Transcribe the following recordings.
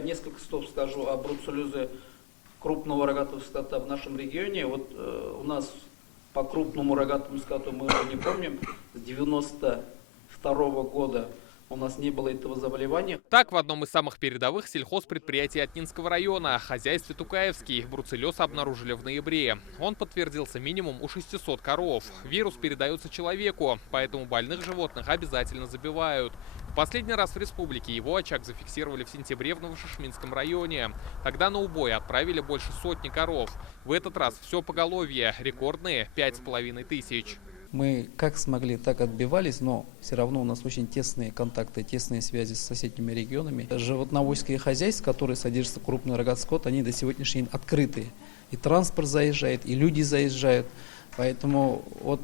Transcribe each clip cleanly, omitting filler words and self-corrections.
Я несколько слов скажу о бруцеллезе крупного рогатого скота в нашем регионе. Вот у нас по крупному рогатому скоту мы уже не помним, с 92 года у нас не было этого заболевания. Так, в одном из самых передовых сельхозпредприятий Атнинского района, хозяйстве Тукаевский, бруцеллез обнаружили в ноябре. Он подтвердился минимум у 600 коров. Вирус передается человеку, поэтому больных животных обязательно забивают. В последний раз в республике его очаг зафиксировали в сентябре в Новошишминском районе. Тогда на убой отправили больше сотни коров. В этот раз все поголовье рекордные 5500. Мы как смогли, так отбивались, но все равно у нас очень тесные контакты, тесные связи с соседними регионами. Животноводческие хозяйства, которые содержатся крупный рогатый скот, они до сегодняшнего дня открыты. И транспорт заезжает, и люди заезжают. Поэтому вот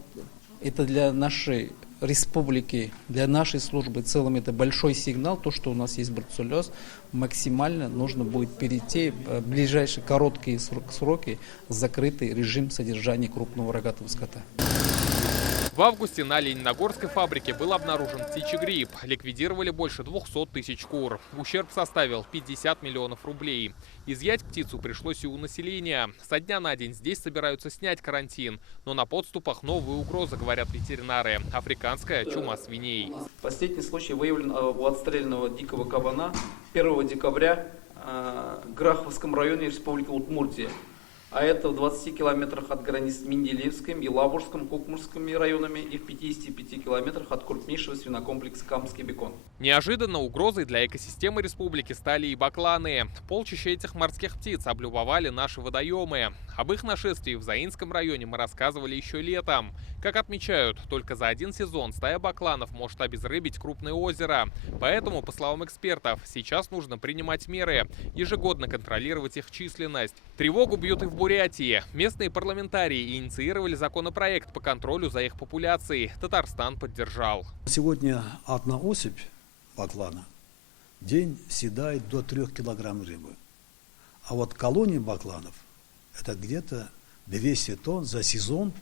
это для нашей республики, для нашей службы в целом это большой сигнал, то, что у нас есть бруцеллез, максимально нужно будет перейти в ближайшие короткие сроки в закрытый режим содержания крупного рогатого скота. В августе на Лениногорской фабрике был обнаружен птичий грипп. Ликвидировали больше 200 тысяч кур. Ущерб составил 50 миллионов рублей. Изъять птицу пришлось и у населения. Со дня на день здесь собираются снять карантин. Но на подступах новые угрозы, говорят ветеринары. Африканская чума свиней. Последний случай выявлен у отстрелянного дикого кабана 1 декабря в Граховском районе Республики Удмуртия. А это в 20 километрах от границ с Менделеевским, Елабужским, Кукмурскими районами и в 55 километрах от крупнейшего свинокомплекса Камский бекон. Неожиданно угрозой для экосистемы республики стали и бакланы. Полчища этих морских птиц облюбовали наши водоемы. Об их нашествии в Заинском районе мы рассказывали еще летом. Как отмечают, только за один сезон стая бакланов может обезрыбить крупное озеро. Поэтому, по словам экспертов, сейчас нужно принимать меры, ежегодно контролировать их численность. Тревогу бьют и в Бурятии. Местные парламентарии инициировали законопроект по контролю за их популяцией. Татарстан поддержал. Сегодня одна особь баклана в день съедает до 3 килограмм рыбы. А вот колония бакланов – это где-то 200 тонн за сезон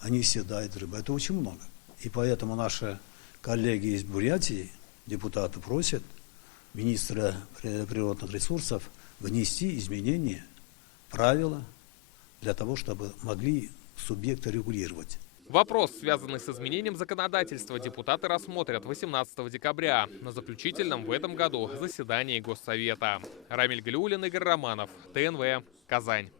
они съедают рыбу. Это очень много. И поэтому наши коллеги из Бурятии, депутаты, просят министра природных ресурсов внести изменения, правила для того, чтобы могли субъекты регулировать. Вопрос, связанный с изменением законодательства, депутаты рассмотрят 18 декабря на заключительном в этом году заседании Госсовета. Рамиль Галиуллин, Игорь Романов, ТНВ, Казань.